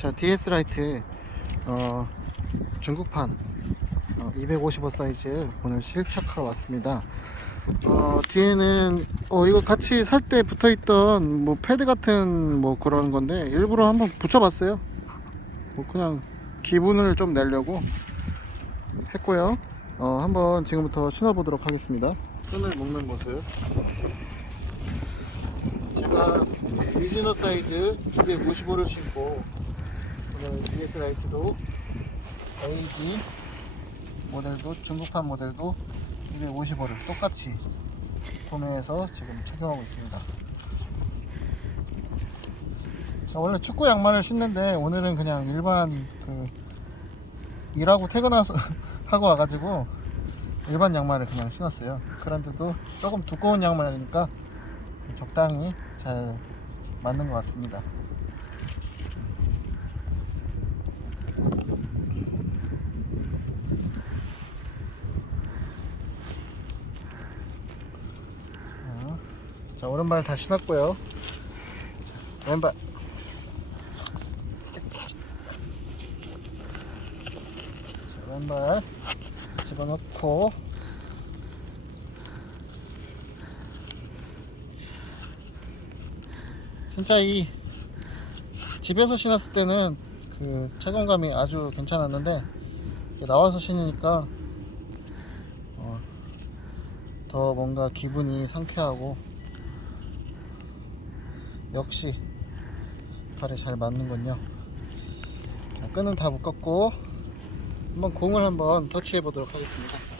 자 DS 라이트 어, 중국판 어, 255 사이즈 오늘 실착하러 왔습니다. 어, 뒤에는 어, 이거 같이 살 때 붙어있던 뭐 패드 같은 뭐 그런 건데 일부러 한번 붙여봤어요. 뭐 그냥 기분을 좀 내려고 했고요. 어, 한번 지금부터 신어보도록 하겠습니다. 끈을 묶는 모습. 제가 리지너 사이즈 255를 신고 DS 라이트도 AG 모델도 중국판 모델도 255를 똑같이 구매해서 지금 착용하고 있습니다. 자, 원래 축구 양말을 신는데 오늘은 그냥 일반 그 일하고 퇴근해서 하고 와가지고 일반 양말을 그냥 신었어요. 그런데도 조금 두꺼운 양말이니까 적당히 잘 맞는 것 같습니다. 자, 자 오른발 다 신었고요. 자, 왼발. 자, 왼발 집어넣고 진짜 이 집에서 신었을 때는 그 착용감이 아주 괜찮았는데 나와서 신으니까 어, 더 뭔가 기분이 상쾌하고 역시 발에 잘 맞는군요. 자, 끈은 다 묶었고 한번 공을 한번 터치해 보도록 하겠습니다.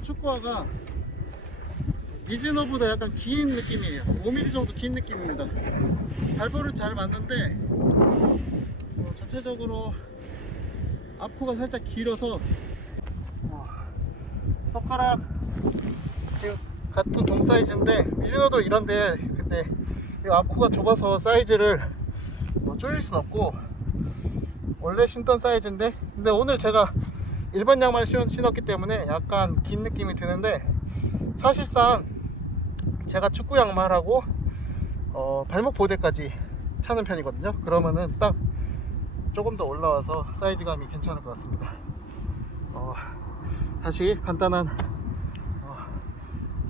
조금 축구화가 미즈노보다 약간 긴 느낌이에요. 5mm 정도 긴 느낌입니다. 발볼은 잘 맞는데 어, 전체적으로 앞코가 살짝 길어서 어, 손가락 같은 동 사이즈인데 미즈노도 이런데 근데 이 앞코가 좁아서 사이즈를 뭐 줄일 순 없고 원래 신던 사이즈인데 근데 오늘 제가 일반 양말 신- 신었기 때문에 약간 긴 느낌이 드는데 사실상 제가 축구 양말하고 어, 발목 보대까지 차는 편이거든요 그러면은 딱 조금 더 올라와서 사이즈감이 괜찮을 것 같습니다 어, 다시 간단한 어,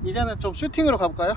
이제는 좀 슈팅으로 가볼까요?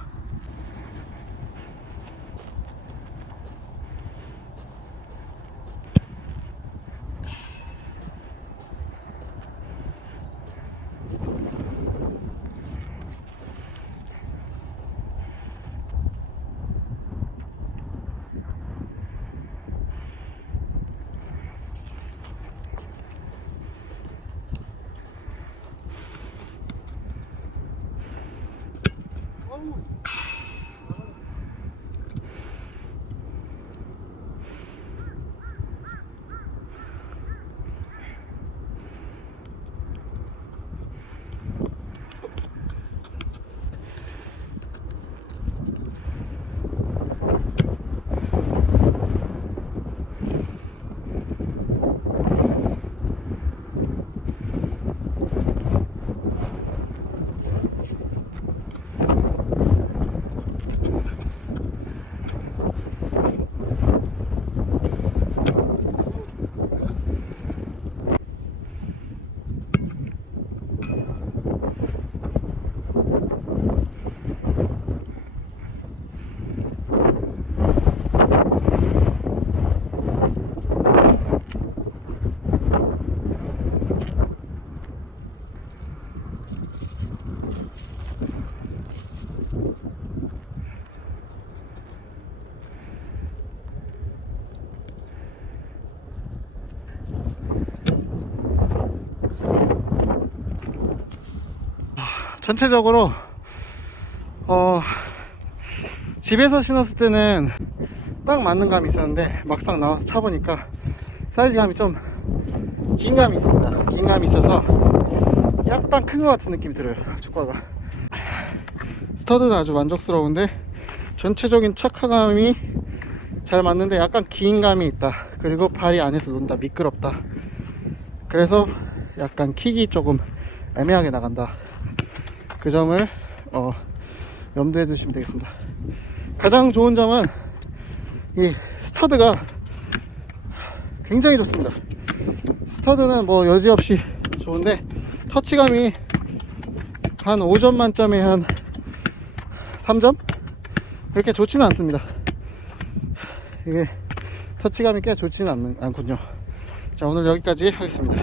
전체적으로 어 집에서 신었을 때는 딱 맞는 감이 있었는데 막상 나와서 차보니까 사이즈감이 좀 긴 감이 있습니다. 긴 감이 있어서 약간 큰 것 같은 느낌이 들어요. 축구가. 스터드는 아주 만족스러운데 전체적인 착화감이 잘 맞는데 약간 긴 감이 있다. 그리고 발이 안에서 논다. 미끄럽다. 그래서 약간 킥이 조금 애매하게 나간다. 그 점을 어, 염두에 두시면 되겠습니다. 가장 좋은 점은 이 스터드가 굉장히 좋습니다. 스터드는 뭐 여지없이 좋은데 터치감이 한 5점 만점에 한 3점? 그렇게 좋지는 않습니다. 이게 터치감이 꽤 좋지는 않, 않군요. 자 오늘 여기까지 하겠습니다.